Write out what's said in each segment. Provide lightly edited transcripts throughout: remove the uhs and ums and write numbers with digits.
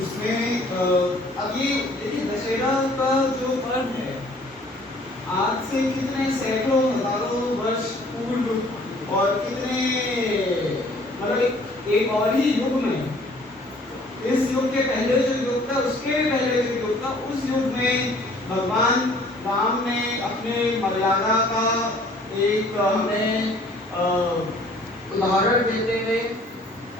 उसमें अब ये देखिए दशहरा का जो पर्व है आज से कितने सैकड़ों हजारों वर्ष पूर्व और कितने मतलब एक और ही युग में, इस युग के पहले जो युग था उसके भी पहले जो युग था उस युग में भगवान राम ने अपने मर्यादा का एक हमें उदाहरण देते हुए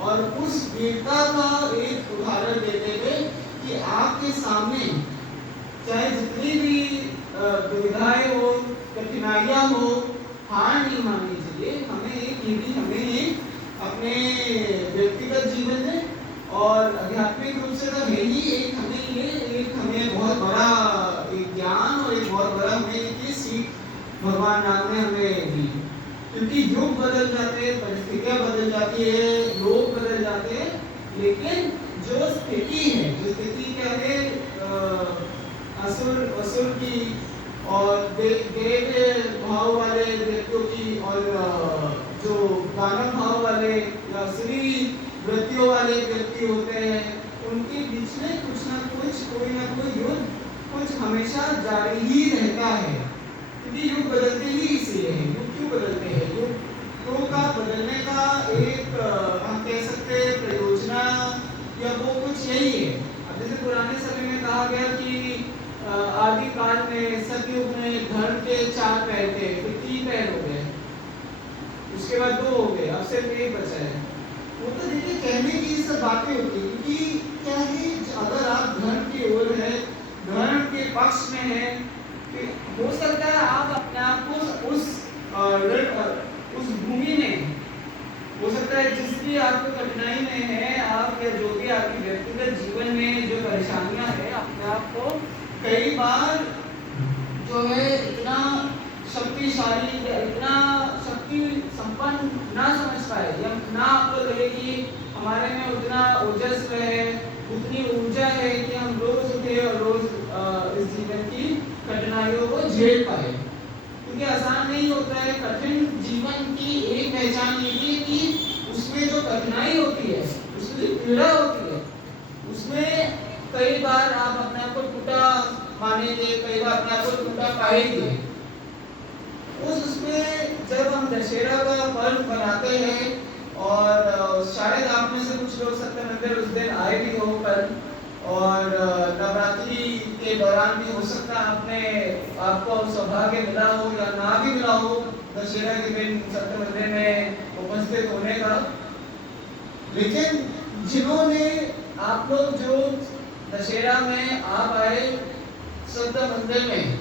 और उस वीरता का एक उदाहरण देते हुए कि आपके सामने चाहे जितनी भी दुविधाएं हो, कठिनाइयां हो, हार नहीं माननी चाहिए। हमें एक अपने व्यक्तिगत जीवन में और आध्यात्मिक रूप से तो है ही एक हमें बहुत बड़ा एक ज्ञान और एक बहुत बड़ा हमें ये सीख भगवान राम ने हमें दी। क्योंकि युग बदल जाते हैं, परिस्थितियां बदल जाती है, लोग बदल जाते हैं, लेकिन जो स्थिति क्या है असुर की और देव भाव वाले व्यक्तियों की और जो दानव भाव वाले या असुरी वृत्तियों वाले व्यक्ति होते हैं उनके बीच में कुछ ना कुछ कोई ना कोई युद्ध कुछ हमेशा जारी ही रहता है। क्योंकि युग बदलते ही इसलिए हैं। युग क्यों बदलते हैं? युग का बदलने का एक हम कह सकते हैं प्रयोजना या वो कुछ यही है। अब जैसे पुराने समय में कहा गया कि आदि काल में सतयुग में धर्म के 4 पैर थे, फिर 3 पैर हो गए, उसके बाद 2 हो गए, अब सिर्फ 1 बचा है। वो तो देखिए कहने की सब बातें होती है कि क्या है, अगर आप धर्म की ओर है, धर्म के पक्ष में है, हो सकता है आप अपने आप को उस भूमि में, हो सकता है जिस भी आपको कठिनाई में है, आप या जो भी आपकी व्यक्तिगत जीवन में जो परेशानियां है, अपने आप को कई बार जो है इतना शक्तिशाली या इतना शक्ति संपन्न ना समझ पाए या ना आपको लगे कि हमारे में उतना ओजस्व है, उतनी ऊर्जा है कि हम रोज उठे और रोज इस जीवन की कठिनाइयों को झेल पाए। क्योंकि आसान नहीं होता है। कठिन जीवन की एक पहचान ये है कि उसमें जो कठिनाई होती है, उसमें पीड़ा होती है, उसमें कई बार आप अपने आप को टूटा मानेंगे, कई बार अपने आप को टूटा पाएंगे। उसमें जब हम दशहरा का पर्व बनाते हैं और शायद आप में से कुछ लोग सत्यनारायण उस दिन आए भी हो कल, और नवरात्रि के दौरान भी हो सकता है आपको सौभाग्य मिला हो या ना भी मिला हो दशहरा के दिन सत्य मंदिर में उपस्थित होने का। लेकिन जिन्होंने आप लोग जो दशहरा में आप आए सत्य मंदिर में,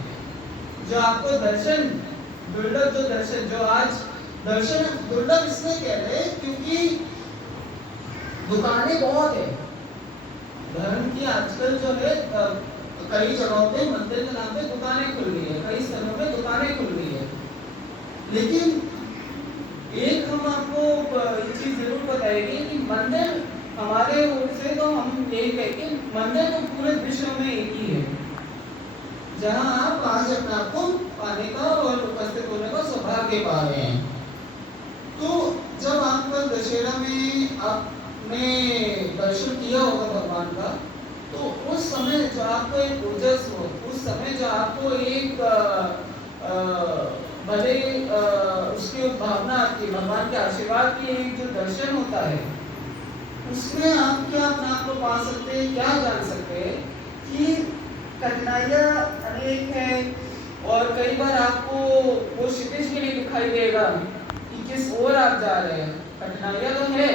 जो आपको दर्शन दुर्लभ, जो दर्शन जो आज दर्शन दुर्लभ इसलिए कह रहे हैं क्योंकि दुकानें बहुत है धर्म की आजकल जो है। कई जगहों पे मंदिर के नाम पे दुकानें खुल गई है, कई स्थानों पे दुकानें खुल गई है। लेकिन एक हम आपको ये चीज जरूर बताएंगे कि मंदिर हमारे ओर से तो हम यही कहेंगे मंदिर तो पूरे विश्व में एक ही है, जहां आप आज अपने आप को पाने का और उपस्थित होने का सौभाग्य पा रहे हैं। तो जब आप कल दशहरा में आपने दर्शन किया होगा भगवान का, तो उस समय जो आपको एक ओजस हो, उस समय जो आपको एक भले उसकी भावना आती है, भगवान के आशीर्वाद की एक जो दर्शन होता है, उसमें आप क्या अपने आप को पा सकते हैं, क्या जान सकते हैं कि कठिनाइयाँ अनेक हैं और कई बार आपको वो क्षितिज भी नहीं दिखाई देगा कि किस ओर आप जा रहे हैं। कठिनाइयाँ तो है,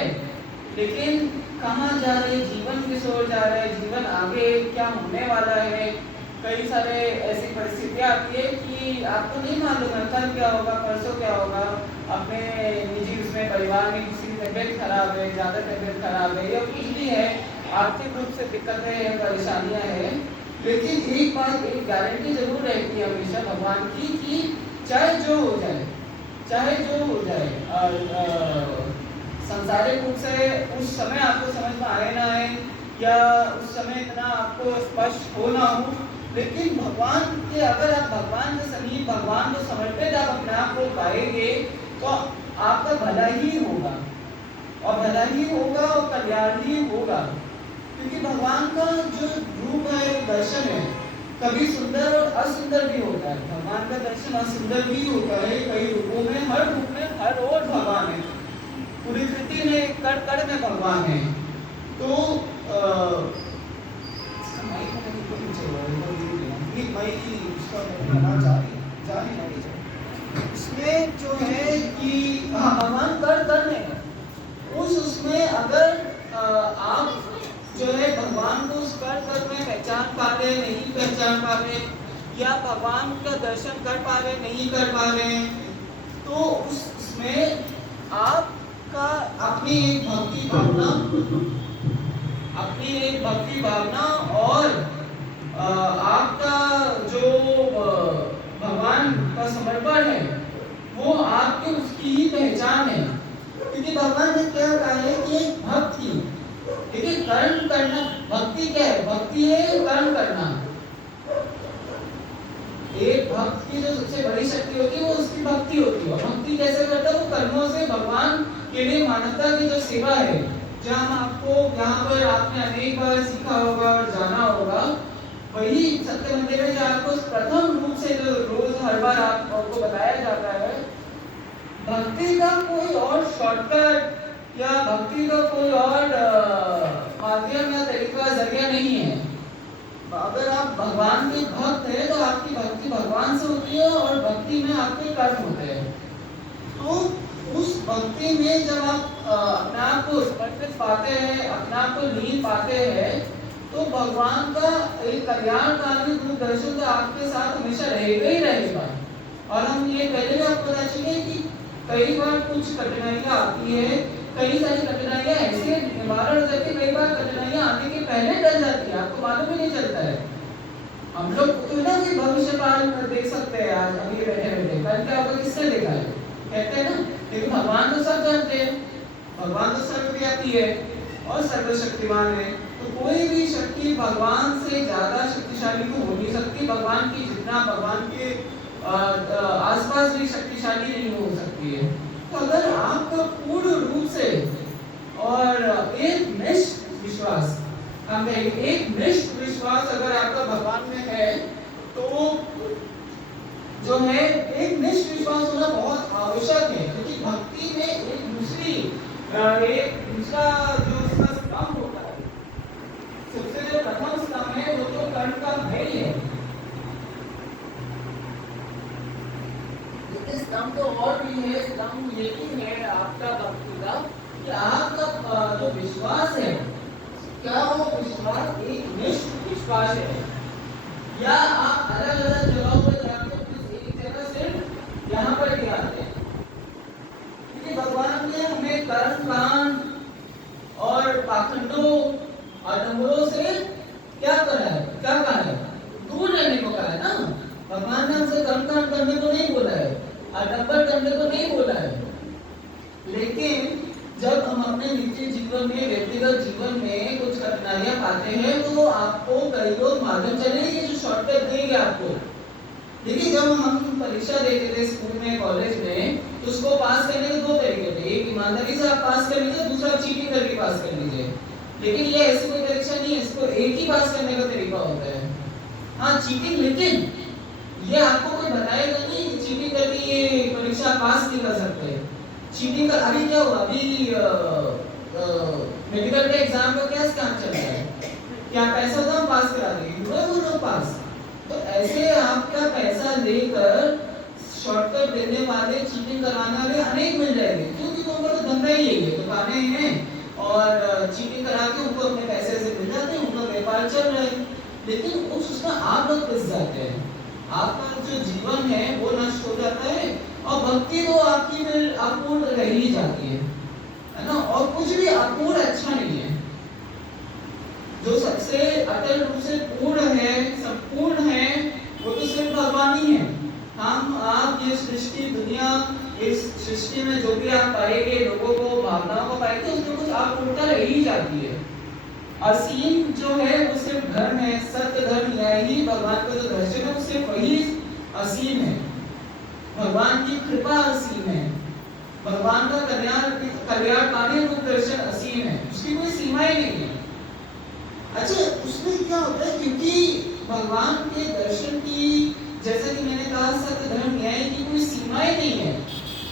लेकिन कहाँ जा रहे हैं, जीवन किस ओर जा रहे हैं, जीवन आगे क्या होने वाला है। कई सारे ऐसी परिस्थितियाँ आती है कि आपको नहीं मालूम है कल क्या होगा, परसों क्या होगा। अपने निजी उसमें परिवार में किसी की तबीयत खराब है, ज़्यादा तबीयत खराब है या कुछ भी है, आर्थिक रूप से दिक्कतें हैं, परेशानियाँ हैं, लेकिन एक बात, एक गारंटी जरूर रहती है हमेशा भगवान की कि चाहे जो हो जाए, चाहे जो हो जाए, संसारिक रूप से उस समय आपको समझ में आए ना आए या उस समय इतना आपको स्पष्ट हो ना हो, लेकिन भगवान के, अगर आप भगवान के समीप, भगवान को समर्पित आप अपने आप को पाएंगे तो आपका भला ही होगा और भला ही होगा और कल्याण ही होगा। क्योंकि भगवान का जो रूप है, दर्शन है, कभी सुंदर और असुंदर भी होता है। भगवान का दर्शन असुंदर भी होता है कई रूपों में, हर रूप में हर ओर भगवान है, पूरी कृति में कण कण में भगवान है। तो इसमें जो है कि भगवान कण कण है, उसमें अगर आप जो है भगवान को उस कण कण में पहचान पा रहे, नहीं पहचान पा रहे, या भगवान का दर्शन कर पा रहे, नहीं कर पा रहे, तो उसमें आपका अपनी एक भक्ति भावना और आपका जो भगवान का समर्पण है, वो आपके उसकी ही पहचान है। क्योंकि भगवान ने क्या कहा है कि भक्ति, देखिए कर्म करना, भक्ति क्या है? भक्ति है कर्म करना। एक भक्त की जो सबसे बड़ी शक्ति होती है वो उसकी भक्ति होती है। और भक्ति कैसे करता है? वो कर्मों से भगवान के लिए मानवता की जो सेवा है, जहाँ आपको यहाँ पर आपने अनेक बार सीखा होगा और जाना होगा, वही सत्य मंदिर में जो आपको प्रथम रूप से जो रोज हर बार आपको बताया जाता है, भक्ति का कोई और शॉर्टकट या भक्ति का कोई और माध्यम या तरीका जरिया नहीं है। अगर आप भगवान के भक्त हैं तो आपकी भक्ति भगवान से होती है और भक्ति में आपके कर्म होते हैं। तो उस भक्ति में जब आप अपने आप को समर्पित पाते हैं, अपने आप को लीन पाते हैं, तो भगवान का एक कल्याणकारी रूप दर्शन तो आपके साथ हमेशा रहेगा ही रहेगा। और हम ये पहले भी आपको बता चुके हैं कि कई बार कुछ कठिनाइयाँ आती है, कई सारी कठिनाइयाँ ऐसे निवारण हो जाती है, कई बार कठिनाइयाँ आने के पहले टल जाती है, आपको मालूम ही नहीं चलता है। हम लोग तो ना कि भविष्य काल देख सकते हैं, आज अभी बैठे बैठे कल क्या होगा किसने देखा है, कहते हैं ना, लेकिन भगवान तो सब जानते हैं, भगवान तो सर्वव्यापी है और सर्वशक्तिमान है। तो कोई भी शक्ति भगवान से ज्यादा शक्तिशाली तो हो नहीं सकती, भगवान की जितना भगवान के आसपास भी शक्तिशाली नहीं हो सकती है। तो अगर आपका पूर्ण रूप से और एक निष्ठ विश्वास, हम एक निष्ठ विश्वास अगर आपका भगवान में है, तो जो है एक निष्ठ विश्वास होना बहुत आवश्यक है। क्योंकि भक्ति में एक दूसरा जो उसका स्तंभ होता है, सबसे जो प्रथम स्तंभ है वो तो कर्म का भय है। स्तंभ तो और भी है, स्तंभ ये भी है आपका भक्ति का कि आपका जो विश्वास है, क्या वो विश्वास एक निष्ठ विश्वास है, या आप अलग अलग जगहों पर जाके एक जगह सिर्फ यहाँ पर ही आते हैं। क्योंकि भगवान ने हमें कर्म कांड और पाखंडों आडंबरों से क्या करा है, क्या कहा है? दूर रहने को कहा है ना। भगवान ने हमसे कर्म कांड करने को नहीं बोला है, आडंबर करने को नहीं बोला है। लेकिन जब हम अपने निजी जीवन में, व्यक्तिगत जीवन में कुछ कठिनाइयां पाते हैं, तो आपको कई लोग माध्यम चलेंगे जो शॉर्टकट देंगे आपको। देखिए जब हम परीक्षा देते थे स्कूल में, कॉलेज में, तो उसको पास करने के दो तरीके थे, एक ईमानदारी से आप पास कर लीजिए, दूसरा चीटिंग करके पास कर लीजिए। लेकिन ये ऐसी कोई परीक्षा नहीं है, इसको एक ही पास करने का तरीका होता है। हाँ चीटिंग, लेकिन ये आपको कोई बताएगा नहीं कि चीटिंग करके ये परीक्षा पास नहीं कर सकते। चीटिंग का अभी क्या हुआ, अभी मेडिकल के एग्जाम का क्या स्कैम चल रहा है, क्या पैसा तो हम पास करा देंगे, वो लोग पास। तो ऐसे आपका पैसा लेकर शॉर्टकट देने वाले, चीटिंग कराने वाले अनेक मिल जाएंगे, क्योंकि उनका तो धंधा ही यही है, दुकानें हैं और चीटिंग करा के उनको अपने पैसे से मिल जाते हैं, उनका व्यापार चल रहा है। लेकिन उसमें आप लोग फंस जाते हैं, आपका जो जीवन है वो नष्ट हो जाता है और भक्ति तो आपकी फिर अपूर्ण रह ही जाती है ना। और कुछ भी अपूर्ण अच्छा नहीं है, जो सबसे अटल रूप से पूर्ण है, संपूर्ण है, वो तो सिर्फ भगवान ही है। हम आप ये सृष्टि दुनिया, इस सृष्टि में जो भी आप पाएंगे, लोगों को, भावनाओं को पाएंगे, उसमें कुछ अपूर्णता रह ही जाती है। असीम जो है वो सिर्फ धर्म है, सत्य धर्म, यही भगवान का जो दर्शन है वो सिर्फ वही असीम है। भगवान की कृपा असीम है, भगवान का कल्याणकारी रूप दर्शन असीम है, उसकी कोई सीमा ही नहीं है। भगवान के दर्शन की, जैसा कि मैंने कहा, सत्य धर्म न्याय की कोई सीमाएं नहीं है।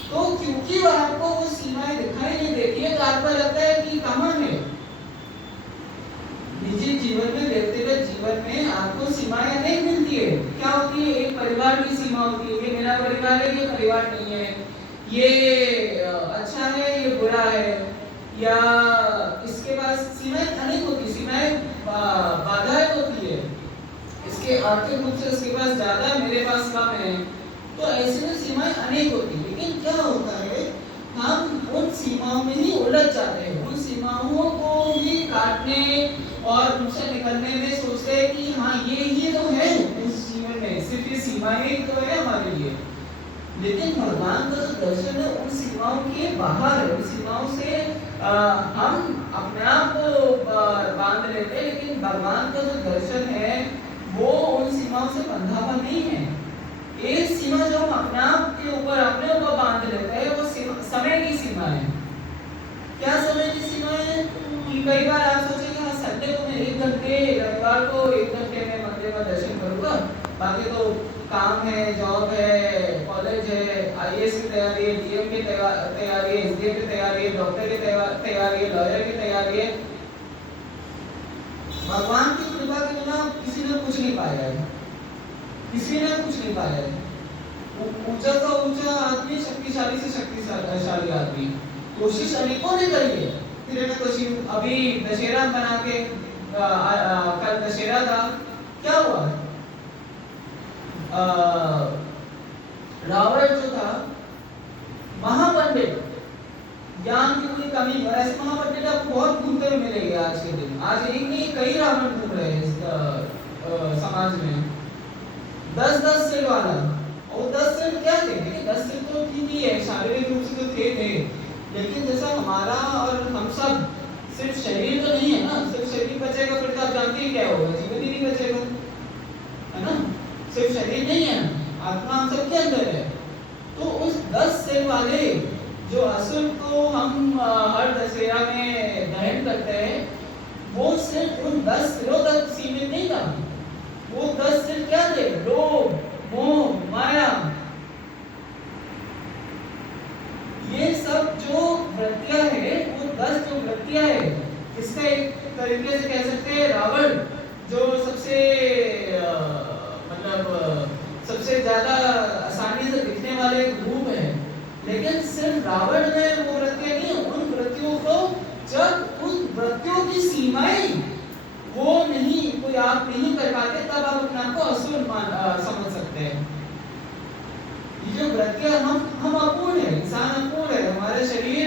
तो क्योंकि वो आपको वो सीमाएं दिखाई नहीं देती है, तो आपको लगता है कि कहाँ है। निजी जीवन में, व्यक्तिगत जीवन में आपको सीमाएं नहीं मिलती है। क्या होती है? एक परिवार की सीमा होती है, ये मेरा परिवार है, ये परिवार नहीं है, ये अच्छा है, ये बुरा है, या इसके पास सीमाएं अनेक होती है, सीमाएं बाधाएं होती है, इसके आर्थिक रूप से इसके पास ज्यादा है, मेरे पास कम है। तो ऐसे में सीमाएं अनेक होती है। लेकिन क्या होता है, हम उन सीमाओं में ही उलझ जाते हैं, उन सीमाओं को ही काटने और उनसे निकलने में सोचते हैं कि हाँ ये तो है इस जीवन में, सिर्फ ये सीमाएं ही तो है हमारे लिए। लेकिन भगवान का जो दर्शन है उन सीमाओं के बाहर है, उन सीमाओं से हम अपने आप को बांध लेते हैं। लेकिन भगवान का जो दर्शन है वो उन सीमाओं से बंधा हुआ नहीं है। एक सीमा जो हम अपने आप के ऊपर, अपने ऊपर बांध लेते हैं, वो समय की सीमा है। क्या समय की सीमा है? कि कई बार आप सोचेंगे हाँ संडे को मैं 1 घंटे, रविवार को 1 घंटे में मंदिर में दर्शन करूंगा, बाकी तो काम है, जॉब है, कॉलेज है, आईएएस की तैयारी है, डीएम की तैयारी है, एसडीएम की तैयारी है, डॉक्टर की तैयारी है, लॉयर की तैयारी है। भगवान की कृपा के बिना किसी ने कुछ नहीं पाया है, किसी ने कुछ नहीं पाया है। ऊंचा का ऊंचा आदमी, शक्तिशाली से शक्तिशाली आदमी, कोशिश अनेकों ने करी है, फिर कोशिश। अभी दशहरा बना के, कल दशहरा था, क्या हुआ? रावण जो था, महापंडित, ज्ञान की कोई कमी, और ऐसे महापंडित आपको बहुत घूमते हुए मिलेंगे आज के दिन। आज एक नहीं कई रावण घूम रहे हैं समाज में। 10-10 सिर वाला, और 10 सिर क्या थे? 10 सिर तो ठीक ही है, शारीरिक रूप से तो थे, लेकिन जैसा हमारा और हम सब, सिर्फ शरीर तो नहीं है ना। सिर्फ शरीर बचेगा फिर तो आप जानते ही क्या होगा, जीवन ही नहीं बचेगा, है ना। सिर्फ शरीर नहीं है, आत्मा हम सबके अंदर है। तो उस 10 सिर वाले जो असुर को हम हर दशहरा में दहन करते हैं, वो सिर्फ उन 10 सिरों तक सीमित नहीं था। वो 10 सिर क्या थे? लोभ, मोह, माया, ये सब जो वृत्तियां है, वो 10 जो वृत्तियां है, इसका एक तरीके से कह सकते हैं रावण जो सबसे सबसे ज्यादा आसानी से दिखने वाले रूप है। लेकिन सिर्फ रावण में वो वृत्तियां नहीं, उन वृत्तियों को, जब उन वृत्तियों की सीमाएं वो नहीं, कोई आप नहीं कर पाते, तब आप अपने आप को असुर समझ सकते हैं। ये जो वृत्तियां, हम अपूर्ण है, इंसान अपूर्ण है, हमारे शरीर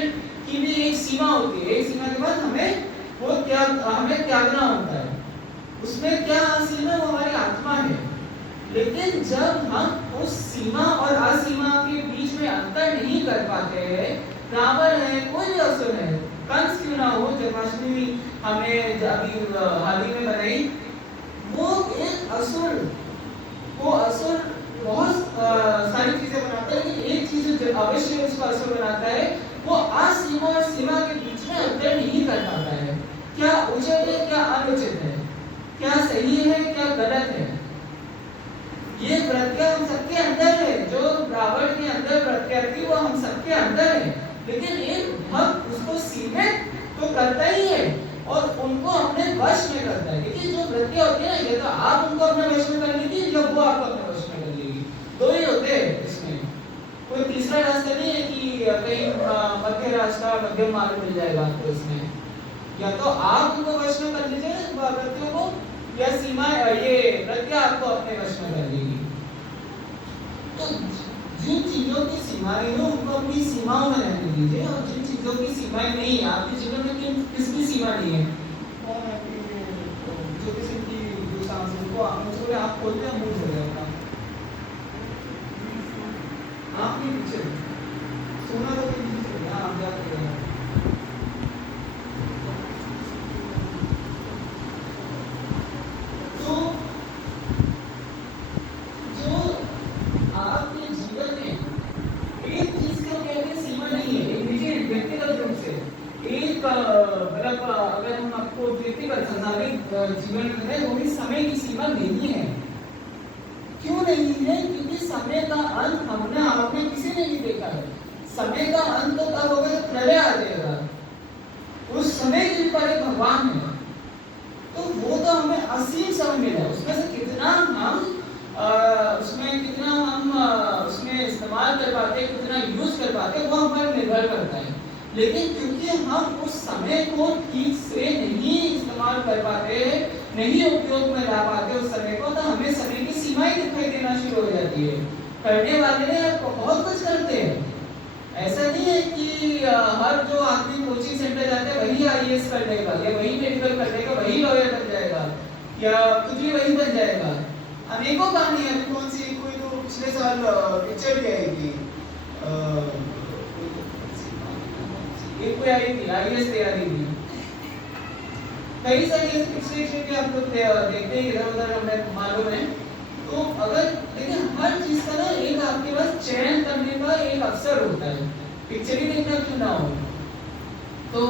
की भी एक सीमा होती है। एक सीमा के बाद हमें त्यागना होता है। उसमें क्या सीमा? वो हमारी आत्मा है। लेकिन जब हम उस सीमा और असीमा के बीच में अंतर नहीं कर पाते हैं, रावण है, कोई भी असुर है, कंस क्यों ना हो, जन्माष्टमी हमें अभी हाल ही में बनाई, वो एक असुर, वो असुर बहुत सारी चीजें बनाता है, लेकिन एक चीज जो अवश्य उसको असुर बनाता है, वो असीमा और सीमा के बीच में अंतर नहीं कर पाता है। क्या उचित है, क्या अनुचित है, क्या सही है, क्या गलत है, ये वृत्तियां हम सबके अंदर है। जो रावण के अंदर वृत्तियां थी वो हम सबके अंदर है। लेकिन एक भक्त उसको सीमित तो करता ही है और उनको अपने वश में करता है। लेकिन जो वृत्तियां होती है ना, ये तो आप उनको अपने वश में कर लीजिए या वो आपको अपने वश में कर लेगी। दो ही होते हैं इसमें, कोई तीसरा रास्ता नहीं है कि कहीं मध्य रास्ता, मध्यम मार्ग मिल जाएगा आपको इसमें। या तो आप उनको वश में कर लीजिए वृत्तियों को, या सीमा ये वृत्तियां आपको अपने वश में कर लेगी। तो जिन चीजों की सीमाएं हैं उनको अपनी सीमाओं में रहने दीजिए, और जिन चीजों की सीमाएं नहीं है, आपके जीवन में किसकी सीमा नहीं है, कौन है जो किसी की जो सांस उनको आप खोलते हैं, मुंह से रहता आप नहीं पीछे सोना तो पीछे से आप जाते हैं। अगर हम आपको व्यक्तिगत संसारिक जीवन में वो भी समय की सीमा नहीं है। क्यों नहीं है? क्योंकि समय का अंत हमने आपने किसी ने नहीं देखा है। समय का अंत तो तब होगा जब प्रलय आ जाएगा, उस समय के ऊपर एक भगवान है, तो वो तो हमें असीम समय मिला है। उसमें से कितना हम उसमें इस्तेमाल कर पाते, कितना यूज कर पाते, वो हम पर निर्भर करता है। लेकिन क्योंकि हम उस समय को ठीक से नहीं इस्तेमाल कर पाते, नहीं उपयोग में ला पाते उस समय को, तो हमें समय की सीमाएं दिखाई देना शुरू हो जाती है। करने वाले ने बहुत कुछ करते हैं। ऐसा नहीं है कि हर जो आदमी कोचिंग सेंटर जाता है वही आईएएस कर लेगा, या वही मेडिकल कर लेगा, वही लॉयर बन जाएगा, या कुछ भी वही बन जाएगा। अनेकों कहानियां, कौन सी कोई तो पिछले साल पिक्चर भी आई थी, एक कोई आई थी आईएएस तैयारी की, कई सारी ऐसी पिक्चरें भी आप लोग देखते ही इधर उधर हमें मालूम है। तो अगर देखिए हर चीज का ना एक आपके पास चयन करने का एक अवसर होता है, पिक्चर ही देखना क्यों ना हो। तो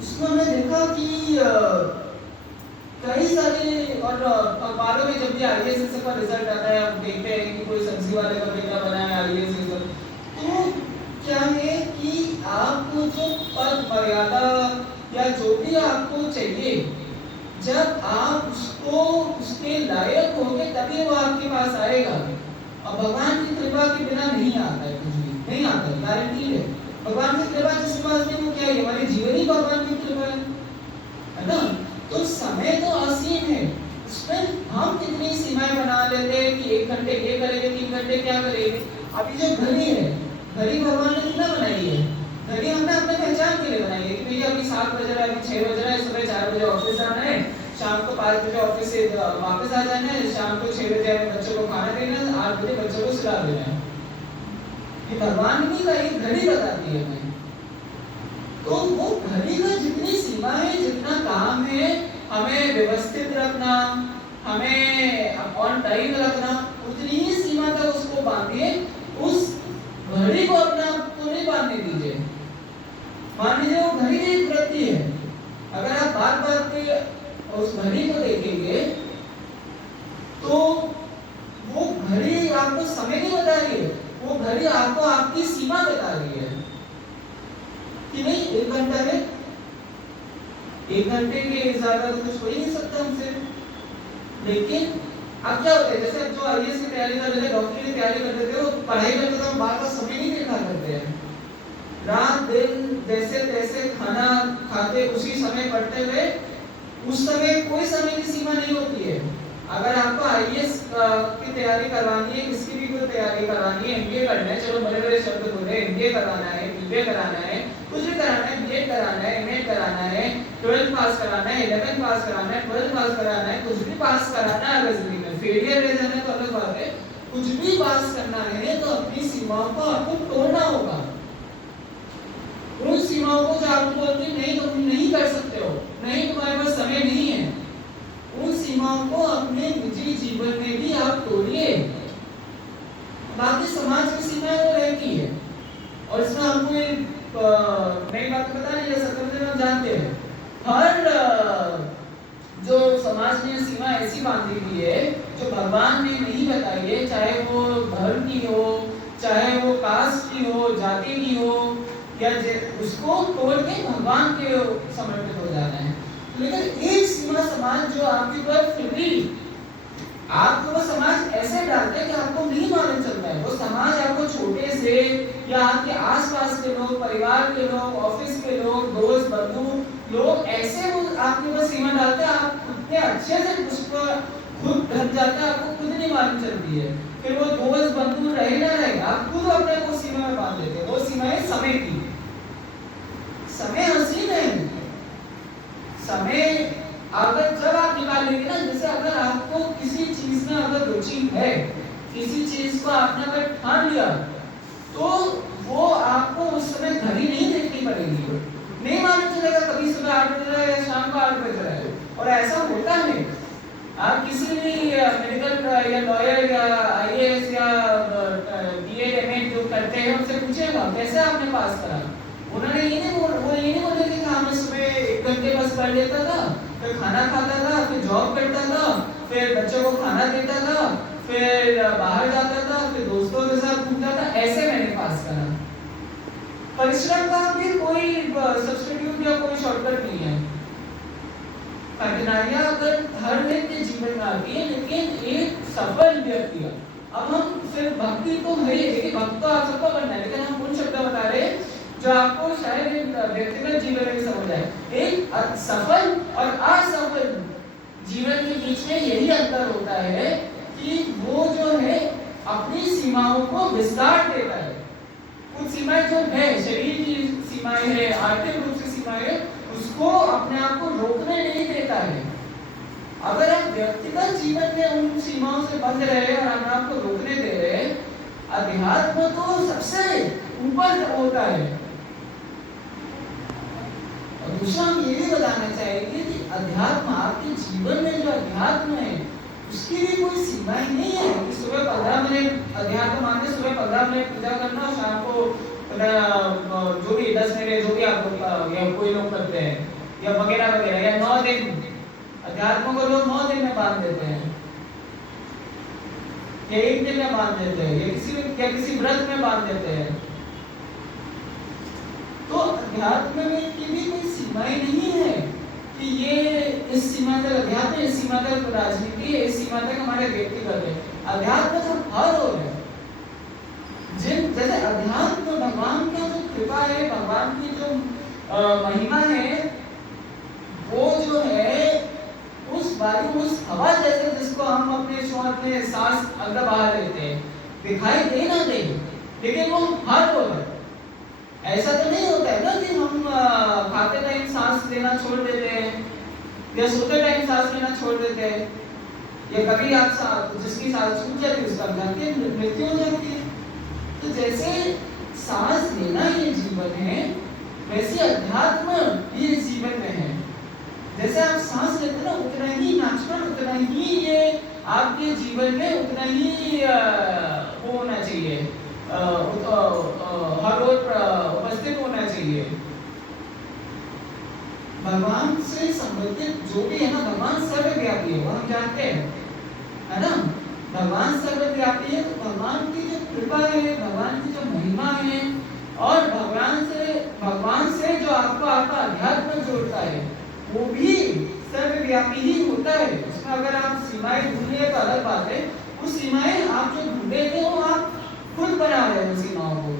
उसमें हमने देखा कि कई सारे, और अखबारों में जब भी आईएएस का रिजल्ट आता है आप देखते हैं कि कोई सब्जी वाले का बेटा बना है आईएएस, तो क्या है कि आपको जो पद मर्यादा या जो भी आपको चाहिए, जब आप उसको उसके लायक होंगे तभी वो आपके पास आएगा। और भगवान की कृपा के बिना नहीं आता है, कुछ भी नहीं आता है, गारंटी है। भगवान की कृपा जिसके पास नहीं, वो क्या है, हमारे जीवन ही भगवान की कृपा है ना। तो समय तो असीम है, उसमें हम कितनी सीमाएं बना लेते हैं कि 1 घंटे ये करेंगे, 3 घंटे क्या करेंगे। अभी जो घड़ी है, घड़ी भगवान ने कितना बनाई है? घड़ी हमने अपने पहचान के लिए बनाई है कि भैया अभी 7 बज रहा है, अभी 6 बज रहा है, सुबह 4 बजे ऑफिस आना है, शाम को 5 बजे ऑफिस से वापस आ जाना है, शाम को 6 बजे बच्चों को खाना देना है, 8 बजे बच्चों को सुला देना है। ये भगवान की का एक घड़ी बताती है हमें। तो वो घड़ी में जितनी सीमा है, जितना काम है, हमें व्यवस्थित रखना, हमें ऑन टाइम रखना, उतनी ही सीमा तक उसको बांधिए। उस घड़ी को अपना तो नहीं बांधने दीजिए। मान लीजिए वो घड़ी एक वृत्ति है, अगर आप बार बार पे उस घड़ी को देखेंगे तो वो घड़ी आपको समय नहीं बता रही है, वो घड़ी आपको आपकी सीमा बता रही है कि नहीं 1 घंटा है, 1 घंटे के ज्यादा तो कुछ हो ही नहीं सकता हमसे। लेकिन अब क्या होता है, जैसे जो आईएएस की तैयारी कर रहे थे, डॉक्टरी की तैयारी कर रहे थे, वो पढ़ाई करते थे, बार बार समय नहीं देखा करते हैं, रात दिन जैसे तैसे खाना खाते, उसी समय पढ़ते हुए, उस समय कोई समय की सीमा नहीं होती है। अगर आपको आईएएस की तैयारी करवानी है, किसी भी कोई तैयारी करवानी है, एमबीए करना है, चलो बड़े बड़े शब्द बोले, एमबीए कराना है, बीबीए कराना है, कुछ भी कराना है, बीएड कराना है, एमएड कराना है, 12th पास कराना है, 11th पास कराना है, 12th पास कराना है, कुछ भी पास कराना है। अगर जिंदगी में फेलियर रह जाना तो अलग बात है, कुछ भी पास करना है तो अपनी सीमाओं को आपको तोड़ना होगा। उन सीमाओं को जो आपको बोलती नहीं तो तुम नहीं कर सकते हो, नहीं तुम्हारे पास समय नहीं है, उन सीमाओं को अपने निजी जीवन में भी आप तोड़िए। बाकी समाज की सीमाएं तो रहती है, और इसमें आपको नई बात बता नहीं जा सकता, हम जानते हैं हर जो समाज ने सीमा ऐसी बांधी हुई है जो भगवान ने नहीं बताई है, चाहे वो धर्म की हो, चाहे वो कास्ट की हो, जाति की हो, या उसको तोड़ के भगवान के समर्पित हो जाना है। लेकिन एक सीमा समाज जो आपके ऊपर फिर आपको वो समाज ऐसे डालता है कि आपको नहीं मालूम चलता है। वो समाज आपको छोटे से या आपके आसपास के लोग, परिवार के लोग, ऑफिस के लोग, दोस्त बंधु लोग, ऐसे वो आपके ऊपर सीमा डालते हैं, आप इतने अच्छे से उसको खुद ढक जाते हैं, आपको खुद नहीं मालूम चलती है। फिर वो दोस्त बंधु रहे ना रहे, आप खुद अपने को सीमा में बांध देते हैं। वो सीमा है समय की। समय हसीन है, समय अगर जब आप निकाल लेंगे ना, जैसे अगर आपको किसी चीज में अगर रुचि है, किसी चीज को आपने अगर ठान लिया, तो वो आपको उस समय घड़ी नहीं देखनी पड़ेगी, नहीं मालूम चलेगा कभी सुबह 8 बजे या शाम को 8 बजे है। और ऐसा होता है, आप किसी भी मेडिकल या लॉयर या आईएएस या बीएड एमएड जो करते हैं उनसे पूछेगा कैसे आपने पास करा, उन्होंने ये नहीं बोलेंगे कि हमने सुबह 1 घंटे बस कर लेता था, फिर खाना खाता था, फिर जॉब करता था, फिर बच्चों को खाना देता था, फिर बाहर जाता था, फिर दोस्तों के साथ घूमता था। ऐसे मैंने पास करा। परिश्रम का भी कोई सब्स्टिट्यूट या कोई शॉर्टकट नहीं है। कठिनाइयां अगर हर व्यक्ति के जीवन में आती है, लेकिन एक सफल व्यक्ति, अब हम सिर्फ भक्ति तो है ही, लेकिन भक्त तो आप सबको बनना है, लेकिन हम उन शब्द बता रहे हैं जो आपको शायद व्यक्तिगत जीवन में समझ आए। एक सफल और असफल जीवन के बीच में यही अंतर होता है कि वो जो है अपनी सीमाओं को विस्तार देता है। कुछ सीमाएं जो है शरीर की सीमाएं है, आर्थिक रूप से सीमाएं है, उसको अपने आप को रोकने नहीं देता है। अगर आप व्यक्तिगत जीवन में उन सीमाओं से बंध रहे और अपने आप को रोकने दे रहे, अध्यात्म तो सबसे ऊपर होता है। और दूसरा हम ये भी बताना चाहेंगे कि अध्यात्म, आपके जीवन में जो अध्यात्म है उसकी भी कोई सीमाएं नहीं है कि सुबह 15 मिनट अध्यात्म माने सुबह 15 मिनट पूजा करना, शाम को जो भी 10 मिनट जो भी आप या कोई लोग करते हैं या वगैरह वगैरह, या 9 दिन अध्यात्म को लोग 9 दिन में बांध देते हैं या 1 दिन में बांध देते हैं या किसी व्रत में बांध देते हैं। तो अध्यात्म में की भी कोई सीमाएं नहीं है कि ये इस सीमा तक अध्यात्म, इस सीमा तक राजनीति है, इस सीमा तक हमारे व्यक्तिगत है। अध्यात्म तो हर ओर है। जैसे अध्यात्म भगवान का जो कृपा है, भगवान की जो महिमा है, वो जो है उस वायु, उस हवा जैसे जिसको हम अपने श्वास में सांस अंदर बाहर लेते हैं, दिखाई दे ना दे, लेकिन वो हर ओर है। ऐसा तो नहीं होता है ना कि हम खाते टाइम सांस लेना छोड़ देते हैं या सोते टाइम सांस लेना छोड़ देते हैं, या कभी आप जिसकी सांस छूट जाती है उसका जाके मृत्यु हो जाती है। तो जैसे सांस लेना ये जीवन है, वैसे अध्यात्म ये जीवन में है। जैसे आप सांस लेते हैं ना, उतना ही नेचुरल, उतना ही ये आपके जीवन में उतना ही वो होना चाहिए, हर रोज उपस्थित होना चाहिए। भगवान से संबंधित जो भी है ना, भगवान सर्वव्यापी है, वो हम जानते हैं, है ना। भगवान सर्वव्यापी है, तो भगवान की जो कृपा है, भगवान की जो महिमा है, और भगवान से जो आपका अध्यात्म जोड़ता है, वो भी सर्वव्यापी ही होता है। उसमें अगर आप सीमाएं ढूंढे तो अलग बात है, उस सीमाएं आप जो ढूंढे थे वो आप खुद बना रहे हैं सीमाओं को।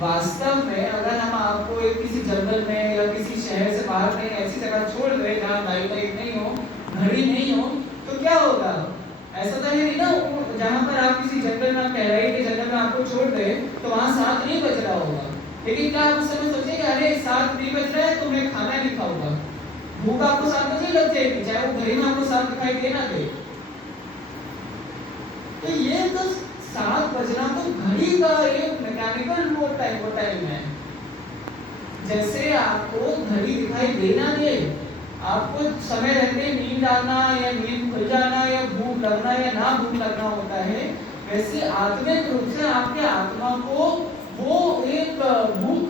वास्तव में अगर हम आपको एक किसी जंगल में या किसी शहर से बाहर कहीं ऐसी जगह छोड़ दे जहाँ लाइट नहीं हो, घड़ी नहीं हो, तो क्या होगा? ऐसा तो है नहीं ना, जहाँ पर आप किसी जंगल में, गहराई के जंगल में आपको छोड़ दे तो वहाँ 7 नहीं बज रहा होगा, लेकिन क्या आप उस समय सोचेंगे अरे 7 नहीं बज रहा है तो मैं खाना नहीं खाऊंगा? भूख आपको 7 बजे लग जाएगी, चाहे वो घड़ी में आपको 7 दिखाई दे ना दे। तो ये तो 7 बजना तो घड़ी का एक मैकेनिकल वो टाइम है। जैसे आपको घड़ी दिखाई देना दे, आपको समय रहते नींद आना या नींद खुल जाना या भूख लगना या ना भूख लगना होता है, वैसे आत्मिक रूप से आपके आत्मा को वो एक भूख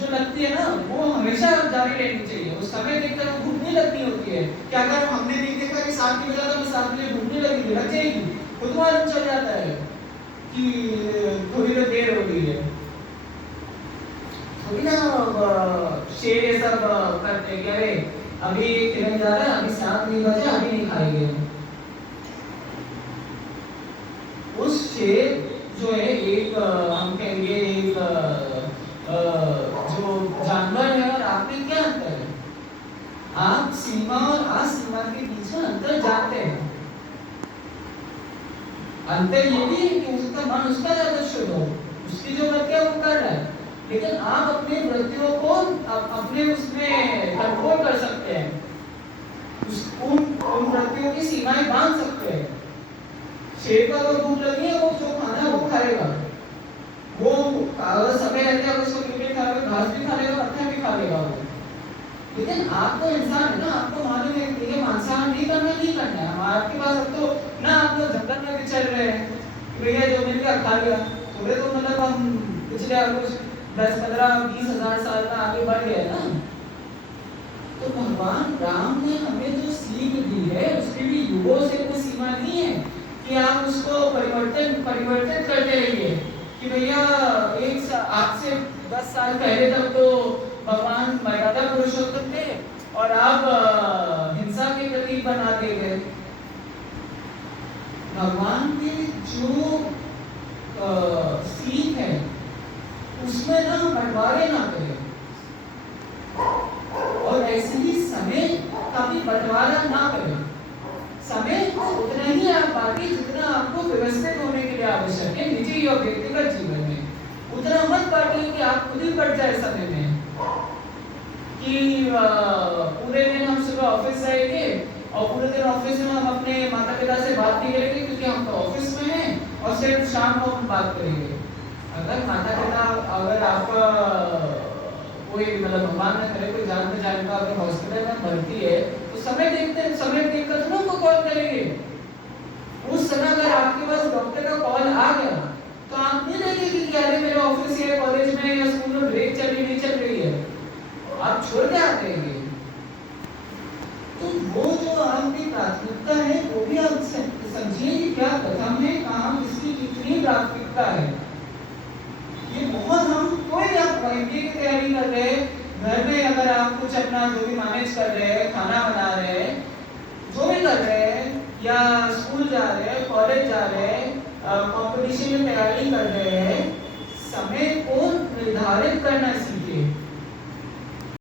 जो लगती है ना, वो हमेशा जारी रहनी चाहिए। उस समय देखकर वो भूख नहीं लगती होती है कि अगर हमने नहीं देखा कि 7 बजे तो 7 बजे भूख नहीं लगेगी, लग जाएगी, खुद मालूम चल जाता है कि थोड़ी तो देर हो गई है। थोड़ी ना शेर ये सब करते हैं कि अरे अभी किरण जा रहा है, अभी 7 नहीं बजे, अभी नहीं खाएंगे। उस शेर जो है एक हम कहेंगे एक जो जानवर है और आप में क्या अंतर है? आप सीमा और असीमा के बीच में अंतर जानते हैं। अंतर ये भी है कि उसका मन उसका ज्यादा शुद्ध हो, उसकी जो वृत्ति है वो कर रहा है, लेकिन आप अपनी वृत्तियों को अपने उसमें कंट्रोल कर सकते हैं, उन वृत्तियों की सीमाएं बांध सकते हैं। शेर का तो भूख लगी है, वो जो खाना है वो खाएगा, वो अगर समय रहते हैं उसको क्रिकेट खा लेगा, घास भी खा लेगा, पत्थर भी खा लेगा वो। लेकिन आप तो इंसान है ना, आपको मालूम है कि ये मांसाहार नहीं करना है। आपके पास अब तो ना आप लोग जंगल में भी चल रहे हैं, भैया जो मिल गया खा लिया। थोड़े तो मतलब हम पिछले कुछ 10, 15, 20 हजार साल में आगे बढ़ गए ना। तो भगवान राम ने हमें जो सीख दी है उसकी भी युगों से कोई सीमा नहीं है कि आप उसको परिवर्तित करते रहिए कि भैया आज से 10 साल पहले तक तो भगवान मर्यादा पुरुषोत्तम थे और आप हिंसा के प्रतीक बना दिए गए। भगवान की जो सीख है उसमें ना बंटवारे ना करें और ऐसे ही समय का भी बंटवारा ना करें। समय उतना ही आप बाकी जितना आपको व्यवस्थित होने के लिए आवश्यक है निजी और व्यक्तिगत जीवन में, उतना मत बांटिए कि आप खुद ही बढ़ जाए समय में कि पूरे दिन हम सुबह ऑफिस जाएंगे और पूरे दिन ऑफिस में हम अपने माता पिता से बात नहीं करेंगे क्योंकि हम तो ऑफिस में हैं और सिर्फ शाम को हम बात करेंगे। अगर माता पिता अगर आपका कोई मतलब भगवान न करे कोई जान पहचान का अगर हॉस्पिटल में भर्ती है तो समय देखकर तुम उनको कॉल करेंगे। उस समय अगर आपके पास डॉक्टर का कॉल आ गया तो आप नहीं देखेंगे कि अरे मेरे ऑफिस या कॉलेज में या स्कूल में ब्रेक चल रही नहीं चल रही है, आप छोड़ के आ जाएंगे। तो वो जो आपकी प्राथमिकता है वो भी आप समझिए कि क्या कथम है, कहाँ किसकी कितनी प्राथमिकता है। ये बहुत हम कोई भी आप एमबीए की तैयारी कर रहे हैं, घर में अगर आप कुछ अपना जो भी मैनेज कर रहे हैं, खाना बना रहे हैं, जो भी कर रहे हैं या स्कूल जा रहे हैं, कॉलेज जा रहे हैं, कंपटीशन में तैयारी कर रहे हैं, समय को निर्धारित करना